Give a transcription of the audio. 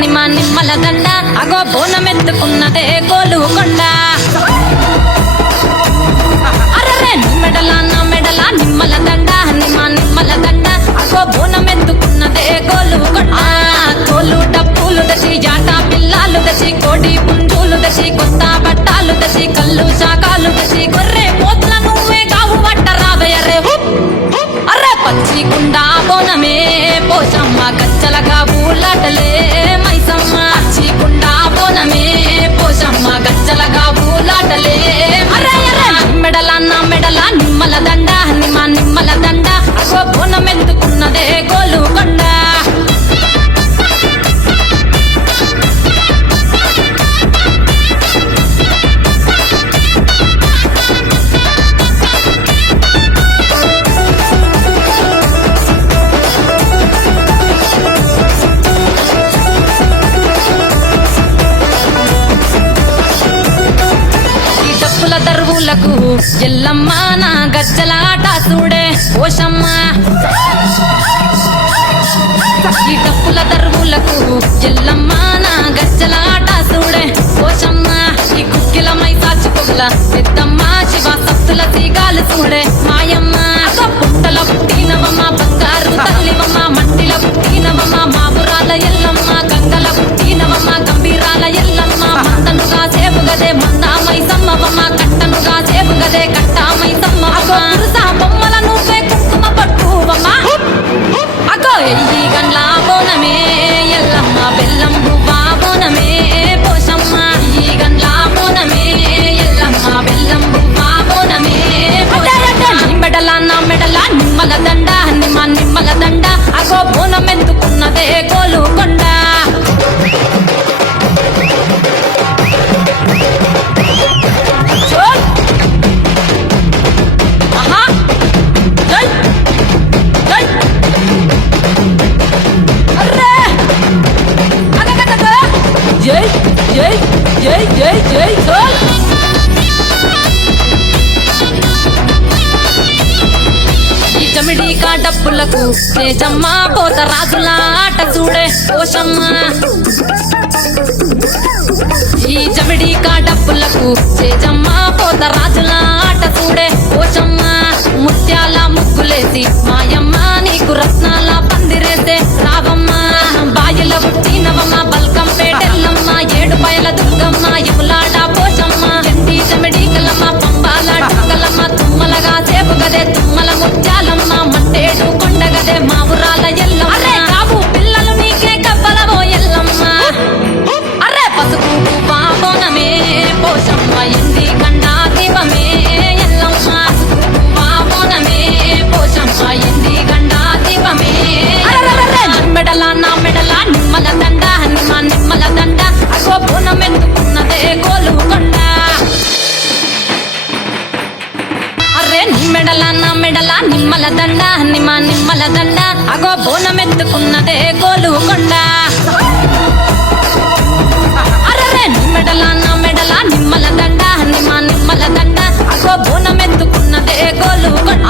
నిమ్మల దండ అగో బోనమెత్తుకున్నదే గోలుకొండ అరే మెడల నా మెడల నిమ్మల దండ నిమ్మల దండ అగో బోనమెత్తుకున్నదే గోలుకొండ తోలు డప్పులు దసి జాట పిల్లాలు దసి కోడి పుంజులు దసి కొత్త బట్టాలు దసి కళ్ళు శాకాలు దసి గొర్రె పోతుల నువ్వే కావు పట్ట రావయ్యరే అరే పచ్చి కుండా బోనమే పోషమ్మ గచ్చలగా ఊలాటలే మైసమ్మ పచ్చి కుండా బోనమే పోషమ్మ గచ్చలగా ఊలాటలే అరే మెడల నా మెడల నిమ్మల దండ నిమ్మల దండ అగో బోనమెత్తుకున్నదే గోలుకొండ దరువులకు ఎల్లమ్మ నా గజ్జలాట చూడే ఓషమ్మ ఈ డప్పుల దరువులకు ఎల్లమ్మ నా గజ్జలాట చూడే ఓషమ్మ ఈ కుక్కిల మై సాచుకుల పెద్దమ్మ శివ సత్తుల తీగాలు చూడే మాయమ్మ పుట్టల పుట్టినవమ్మ బంగారు తల్లివమ్మ మట్టిల పుట్టినవమ్మ మాపురాల ఎల్లమ్మ గంగల పుట్టినవమ్మ గంభీరాల ఎల్లమ్మ మందనుగా సేపుగదే మందామై సమ్మవమ్మ కట్టనుగా సేపుగదే కట్టామై సమ్మవమ్మ బొమ్మల నువ్వే కుంకుమ పట్టువమ్మ అగో ఎయ్యి గండ్ల బోనమే ఎల్లమ్మ బెల్లం బువ్వా బోనమే పోషమ్మ ఈ గండ్ల బోనమే ఎల్లమ్మ బెల్లం బువ్వా బోనమే మెడల నా మెడల నిమ్మల దండ నిమ్మల దండ అగో బోనమెత్తుకున్నదే గోలుకొండ జై జై జై జై జై జై ఈ జమిడి కా డప్పులకు తేజమ్మ పోత రాజుల ఆట చూడే ఓషమ్మ ఈ జమిడి కా డప్పులకు తేజమ్మ పోత రాజుల ఆట చూడే ఓషమ్మ ముత్యాల ముగ్గులేసి మాయమ్మ నీకు రత్నాల పందిరేసే రావమ్మ బాయిల పుట్టినవమ్మ బల్కం పేటెల్లమ్మ ఏడు బయల దుర్గమ్మ ఇవులాడ పోషమ్మ ఎండి జమిడి కలమ్మ పంబాల డుక్కలమ్మ తుమ్మలగా సేపుగదే తుమ్మల ముత్యాలమ్మ మట్టేడు కొండగదే మావురాల ఎల్లమ్మ అరే కావు పిల్లలు నీకే కవ్వలవో ఎల్లమ్మ అరే పసుపు బోనమే పోషమ్మ ఎండి కండా దీపమే ఎల్లమ్మ బోనమే పోషమ్మ ఎండి కండా దీపమే మెడల నా మెడల నిమ్మల దండ నిమ్మల దండ అగో బోనమెత్తుకున్నదే గోలుకొండ అరే మెడల నా మెడల నిమ్మల దండ నిమ్మల దండ అగో బోనమెత్తుకున్నదే గోలుకొండ అరే మెడల నా మెడల నిమ్మల దండ నిమ్మల దండ అగో బోనమెత్తుకున్నదే గోలుకొండ